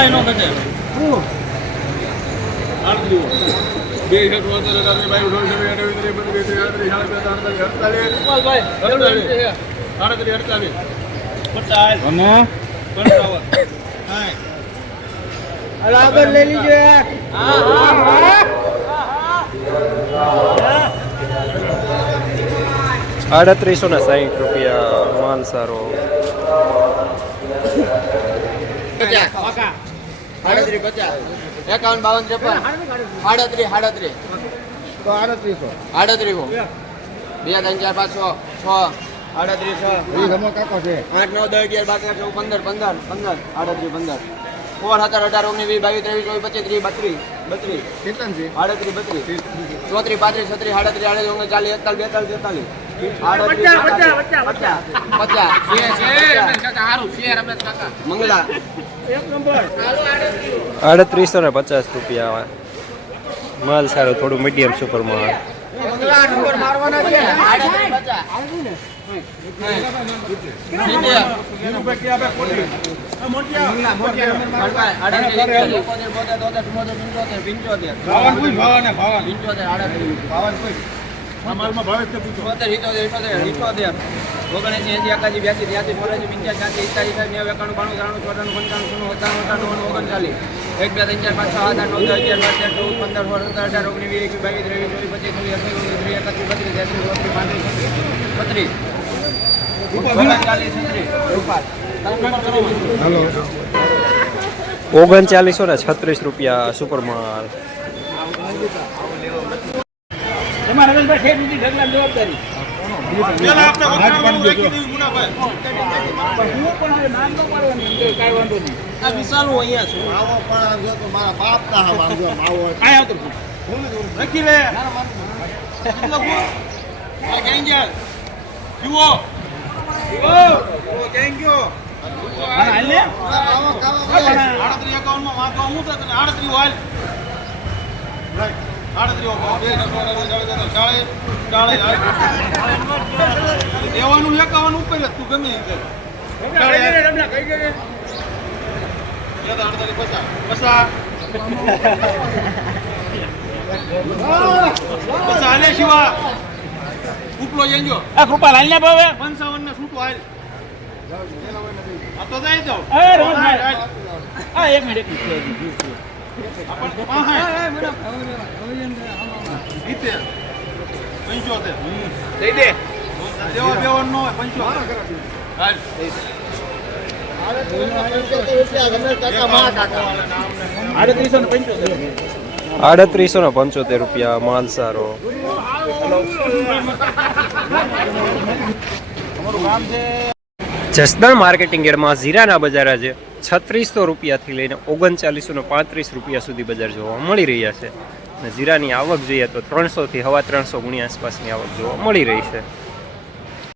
કાંઈ ન ઘટે. આગળ લઈ લીજો. 3860 રૂપિયા માલ સારો. 3850 રૂપિયા માલ સારો, થોડું મીડિયમ સુપર માલ. એક બે ત્રણ ચાર પાંચ છ સાત આઠ નવ દસ અગિયાર બાર તેર ચૌદ પંદર સોળ સત્તર અઢાર ઓગણીસ વીસ એકવીસ બાવીસ ત્રેવીસ ચોવીસ પચીસ છવ્વીસ સત્તર 3936 રૂપિયા સુપર માલ. જવાબદારી વિશાલું અહીંયા છું. મારા બાપ રાખી લે દેવાનું 51 ઉપર જ તું ગમે શિવા ઉપલો જઈજો કૃપા લાલ ને ભાવે 55 ને છૂટું હાલ આ તો દઈ દો એક મિનિટ દઈ દે દેવા દેવાનું હોય 3875 રૂપિયા માલ સારો. જસદણ માર્કેટિંગ યાર્ડમાં જીરાના બજાર આજે 3600 રૂપિયાથી લઈને 3935 રૂપિયા સુધી બજાર જોવા મળી રહ્યા છે. અને જીરાની આવક જોઈએ તો 300 થી 350 ગુણી આસપાસની આવક જોવા મળી રહી છે.